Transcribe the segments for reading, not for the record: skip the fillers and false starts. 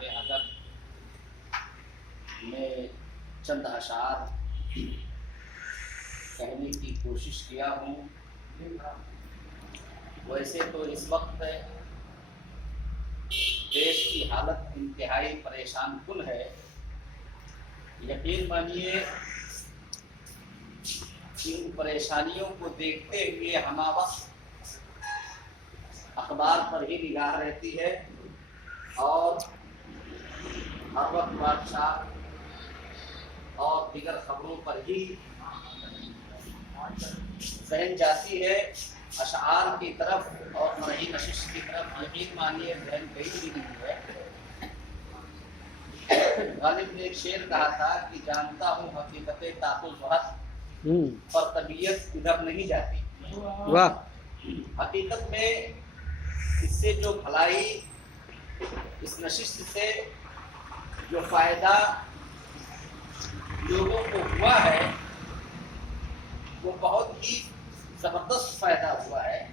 جناب ادب میں چند اشعار کہنے کی کوشش کیا ہوں۔ ویسے تو اس وقت دیش کی حالت انتہائی پریشان کن ہے۔ یقین مانیے ان پریشانیوں کو دیکھتے ہوئے ہمہ وقت اخبار پر ہی نگاہ رہتی ہے اور ہر وقت بادشاہ اور دیگر خبروں پر ہی ذہن جاتی ہے، اشعار کی طرف اور مرحی نشش کی طرف یقین مانیے ذہن کہیں بھی نہیں ہے۔ غالب نے ایک شعر کہا تھا کہ جانتا ہوں حقیقت طاق و ظہر پر طبیعت ادھر نہیں جاتی۔ واہ، حقیقت میں اس سے جو بھلائی، اس نشست سے جو فائدہ لوگوں کو ہوا ہے وہ بہت ہی زبردست فائدہ ہوا ہے،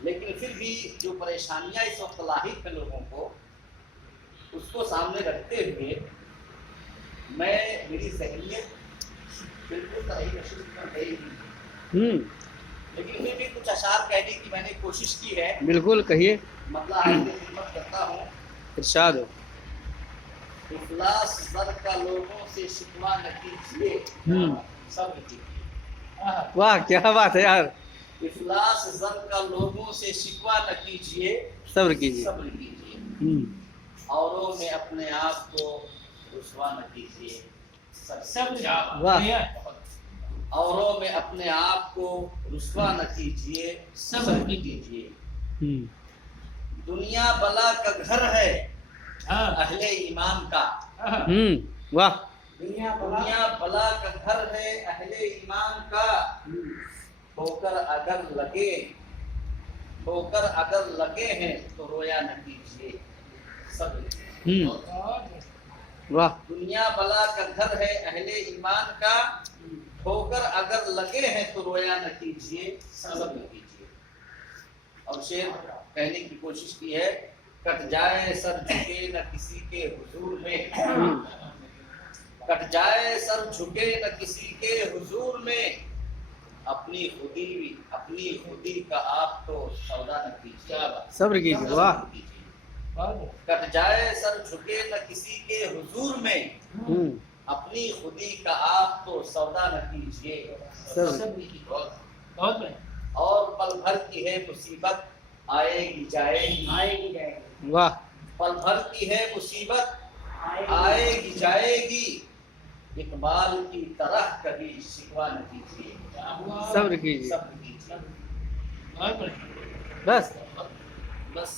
لیکن پھر بھی جو پریشانیاں اس وقت لاحق ہیں لوگوں کو، اس کو سامنے رکھتے ہوئے میری ذہنیت بالکل صحیح نشست پر گئی نہیں، لیکن پھر بھی کچھ اشعار کہنے کی میں نے کوشش کی ہے۔ بالکل کہیے، مطلب آپ کی خدمت کرتا ہوں۔ ارشاد ہو۔ افلاس زر کا لوگوں سے شکوہ نہ کیجیے، صبر کیجیے۔ واہ کیا بات ہے یار، افلاس زر کا لوگوں سے شکوہ نہ کیجیے، صبر کیجیے۔ صبر کیجیے۔ اوروں میں اپنے آپ کو رسوا نہ کیجیے، واہ، اوروں میں اپنے آپ کو رسوا نہ کیجیے، صبر کیجیے۔ دنیا بلا کا گھر ہے اہل ایمان کا، واہ، دنیا بلا کا گھر ہے اہل ایمان کا، ٹھوکر اگر لگے ہیں تو رویا نہ کیجیے، صبر کیجیے۔ واہ، دنیا بلا کا گھر ہے اہل ایمان کا، ٹھوکر اگر لگے ہیں تو رویا نہ کیجیے، صبر کیجیے۔ اور شعر کہنے کی کوشش کی ہے، کٹ جائے سر جھکے نہ کسی کے حضور میں، کٹ جائے سر جھکے نہ کسی کے حضور میں، اپنی خودی کا آپ تو سودا نہ کیجیے، صبر کیجیے۔ واہ، کٹ جائے سر جھکے نہ کسی کے حضور میں، اپنی خودی کا آپ تو سودا نہ کیجیے، اور پل بھر کی ہے مصیبت آئے گی جائے گی، واہ، پل بھر کی ہے مصیبت آئے گی جائے گی، اقبال کی طرح کبھی شکوہ نہ کیجیے، صبر کیجیے۔ صبر کیجیے۔ بس بس